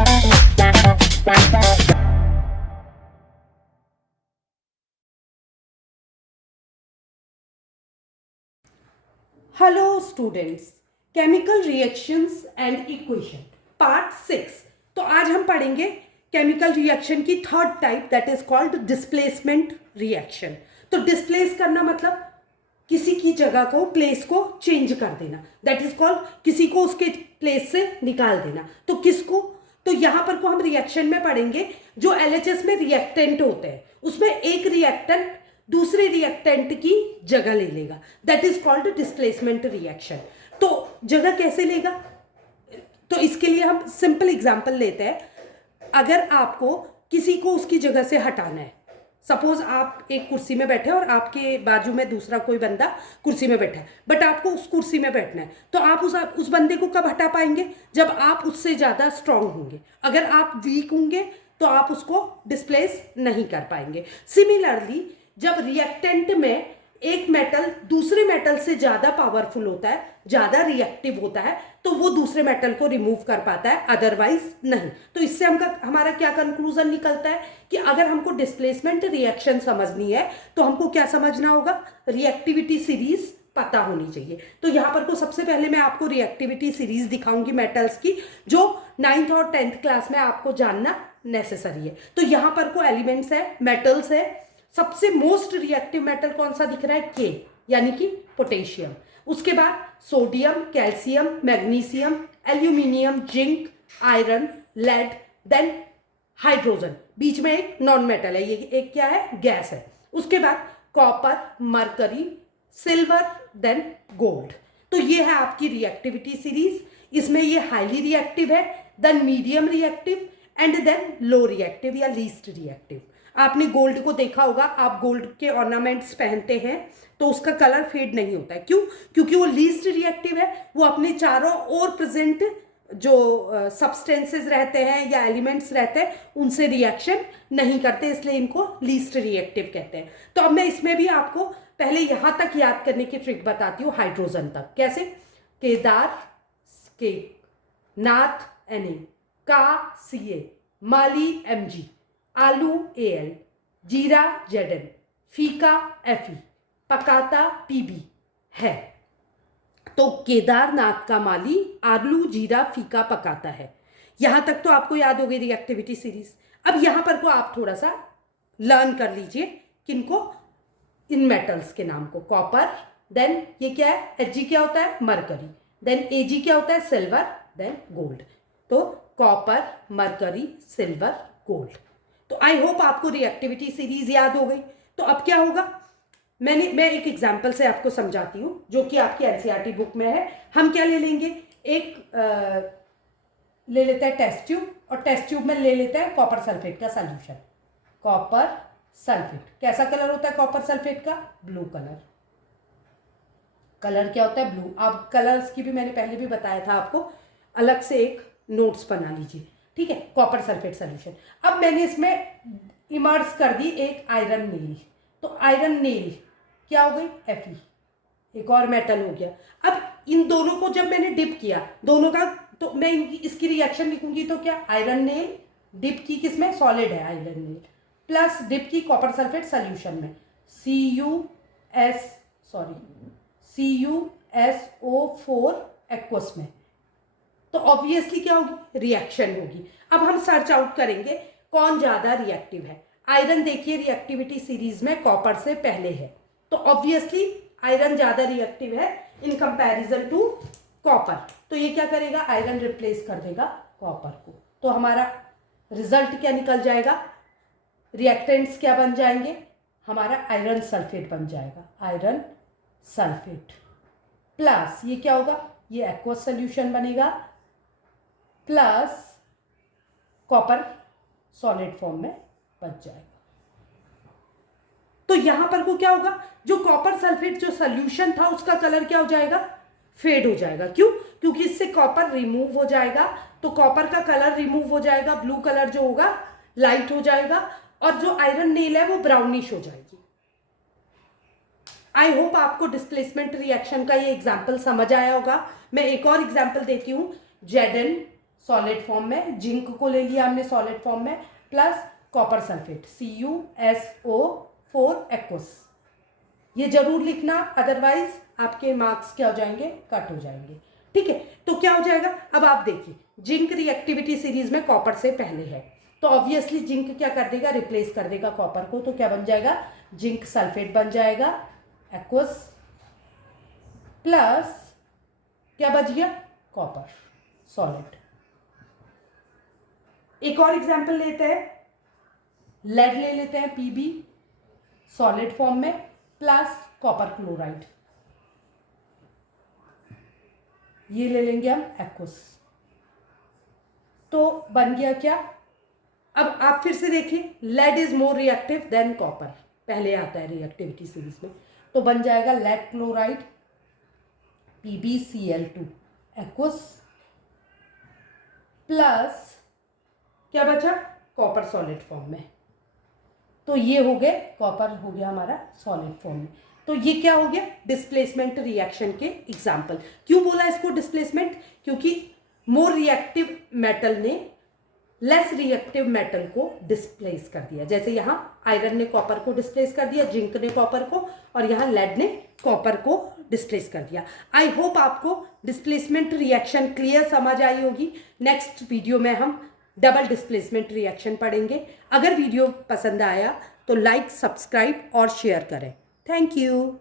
Hello students, chemical reactions and equation part 6। तो आज हम पढ़ेंगे केमिकल रिएक्शन की third type, that is called displacement reaction. तो डिस्प्लेस करना मतलब किसी की जगह को, प्लेस को चेंज कर देना, दैट इज कॉल्ड, किसी को उसके प्लेस से निकाल देना। तो किसको? तो यहां पर को हम रिएक्शन में पढ़ेंगे जो एलएचएस में रिएक्टेंट होते हैं, उसमें एक रिएक्टेंट दूसरे रिएक्टेंट की जगह ले लेगा, that is called displacement reaction. तो जगह कैसे लेगा? तो इसके लिए हम सिंपल एग्जांपल लेते हैं। अगर आपको किसी को उसकी जगह से हटाना है, सपोज आप एक कुर्सी में बैठे और आपके बाजू में दूसरा कोई बंदा कुर्सी में बैठा है, बट आपको उस कुर्सी में बैठना है, तो आप उस बंदे को कब हटा पाएंगे? जब आप उससे ज़्यादा स्ट्रांग होंगे। अगर आप वीक होंगे तो आप उसको डिस्प्लेस नहीं कर पाएंगे। सिमिलरली जब रिएक्टेंट में एक मेटल दूसरे मेटल से ज्यादा पावरफुल होता है, ज्यादा रिएक्टिव होता है, तो वो दूसरे मेटल को रिमूव कर पाता है, अदरवाइज नहीं। तो इससे हमारा क्या कंक्लूजन निकलता है कि अगर हमको डिस्प्लेसमेंट रिएक्शन समझनी है तो हमको क्या समझना होगा? रिएक्टिविटी सीरीज पता होनी चाहिए। तो यहां पर को सबसे पहले मैं आपको रिएक्टिविटी सीरीज दिखाऊंगी मेटल्स की, जो 9th और 10th क्लास में आपको जानना नेसेसरी है। तो यहां पर को एलिमेंट्स है, मेटल्स है। सबसे मोस्ट रिएक्टिव मेटल कौन सा दिख रहा है? के, यानी कि पोटेशियम। उसके बाद sodium, calcium, magnesium, aluminium, zinc, iron, lead, then hydrogen. बीच में एक नॉन मेटल है, ये एक क्या है? गैस है। उसके बाद copper, mercury, silver, then gold. तो ये है आपकी रिएक्टिविटी सीरीज। इसमें ये हाईली रिएक्टिव है, then medium reactive, and then low reactive या लीस्ट रिएक्टिव। आपने गोल्ड को देखा होगा, आप गोल्ड के ऑर्नामेंट्स पहनते हैं तो उसका कलर फेड नहीं होता है। क्यों? क्योंकि वो लीस्ट रिएक्टिव है, वो अपने चारों ओर प्रेजेंट जो सब्सटेंसेस रहते हैं या एलिमेंट्स रहते हैं उनसे रिएक्शन नहीं करते, इसलिए इनको लीस्ट रिएक्टिव कहते हैं। तो अब मैं इसमें भी आपको पहले यहां तक याद करने की ट्रिक बताती हूँ, हाइड्रोजन तक। कैसे? केदार, के, नाथ, Na, का, Ca, माली, Mg, आलू, Al, जीरा, Zn, फीका, Fe, पकाता, Pb है। तो केदारनाथ का माली आलू, जीरा, फीका, पकाता है। यहां तक तो आपको याद हो गई रिएक्टिविटी सीरीज। अब यहां पर को आप थोड़ा सा लर्न कर लीजिए किनको? इन मेटल्स के नाम को। कॉपर, देन ये क्या है? Hg क्या होता है? मरकरी, देन Ag क्या होता है? Silver, then gold. तो कॉपर, मरकरी, सिल्वर, गोल्ड। तो आई होप आपको रिएक्टिविटी सीरीज याद हो गई। तो अब क्या होगा? मैं एक एग्जाम्पल से आपको समझाती हूँ जो कि आपकी एनसीईआरटी बुक में है। हम क्या ले लेंगे? ले लेते हैं टेस्ट ट्यूब, और टेस्ट ट्यूब में ले लेते हैं कॉपर सल्फेट का सॉल्यूशन। कॉपर सल्फेट कैसा कलर होता है? कॉपर सल्फेट का ब्लू कलर। कलर क्या होता है? ब्लू। आप कलर्स की भी मैंने पहले भी बताया था आपको, अलग से एक नोट्स बना लीजिए, ठीक है? Copper sulphate solution. अब मैंने इसमें इमर्स कर दी एक आयरन नेल। तो आयरन नेल क्या हो गई? Fe, एक और मेटल हो गया। अब इन दोनों को जब मैंने डिप किया, दोनों का, तो मैं इसकी रिएक्शन लिखूंगी तो क्या? आयरन नेल डिप की किसमें? सॉलिड है आयरन नेल, प्लस डिप की कॉपर सल्फेट सॉल्यूशन में, CuSO4 एक्वस में। तो ऑब्वियसली क्या होगी? रिएक्शन होगी। अब हम सर्च आउट करेंगे कौन ज्यादा रिएक्टिव है। आयरन देखिए रिएक्टिविटी सीरीज में कॉपर से पहले है, तो ऑब्वियसली आयरन ज्यादा रिएक्टिव है इन कंपैरिजन टू कॉपर। तो ये क्या करेगा? आयरन रिप्लेस कर देगा कॉपर को। तो हमारा रिजल्ट क्या निकल जाएगा? रिएक्टेंट्स क्या बन जाएंगे? हमारा आयरन सल्फेट बन जाएगा, आयरन सल्फेट, प्लस ये क्या होगा? ये एक्वस सॉल्यूशन बनेगा, प्लस कॉपर सॉलिड फॉर्म में बच जाएगा। तो यहां पर को क्या होगा? जो कॉपर सल्फेट जो सॉल्यूशन था उसका कलर क्या हो जाएगा? फेड हो जाएगा। क्यों? क्योंकि इससे कॉपर रिमूव हो जाएगा, तो कॉपर का कलर रिमूव हो जाएगा, ब्लू कलर जो होगा लाइट हो जाएगा, और जो आयरन नेल है वो ब्राउनिश हो जाएगी। आई होप आपको डिस्प्लेसमेंट रिएक्शन का ये एग्जाम्पल समझ आया होगा। मैं एक और एग्जाम्पल देती हूँ, Zn, सॉलिड फॉर्म में, जिंक को ले लिया हमने सॉलिड फॉर्म में, plus copper sulphate CuSO4 aqueous. ये जरूर लिखना, अदरवाइज आपके मार्क्स क्या हो जाएंगे, कट हो जाएंगे। ठीक है, तो क्या हो जाएगा, अब आप देखिए जिंक रिएक्टिविटी सीरीज में कॉपर से पहले है, तो ऑब्वियसली जिंक क्या कर देगा, रिप्लेस कर देगा कॉपर को, तो क्या बन जाएगा, जिंक सल्फेट बन जाएगा एक्वस, प्लस क्या बच गया, कॉपर सॉलिड। एक और एग्जांपल लेते हैं, लेड ले लेते हैं Pb सॉलिड फॉर्म में, प्लस कॉपर क्लोराइड, ये ले लेंगे हम एक्वस, तो बन गया क्या। अब आप फिर से देखिए, lead is more reactive than copper, पहले आता है रिएक्टिविटी सीरीज में, तो बन जाएगा lead chloride PbCl2 aqueous, plus क्या बचा, कॉपर सॉलिड फॉर्म में, तो ये हो गए, कॉपर हो गया हमारा सॉलिड फॉर्म में। तो ये क्या हो गया, डिस्प्लेसमेंट रिएक्शन के एग्जाम्पल। क्यों बोला इसको डिस्प्लेसमेंट, क्योंकि मोर रिएक्टिव मेटल ने लेस रिएक्टिव मेटल को डिस्प्लेस कर दिया, जैसे यहाँ आयरन ने कॉपर को डिस्प्लेस कर दिया, जिंक ने कॉपर को, और यहाँ लेड ने कॉपर को डिस्प्लेस कर दिया। आई होप आपको डिस्प्लेसमेंट रिएक्शन क्लियर समझ आई होगी। नेक्स्ट वीडियो में हम डबल डिस्प्लेसमेंट रिएक्शन पढ़ेंगे। अगर वीडियो पसंद आया तो लाइक, सब्सक्राइब और शेयर करें। Thank you.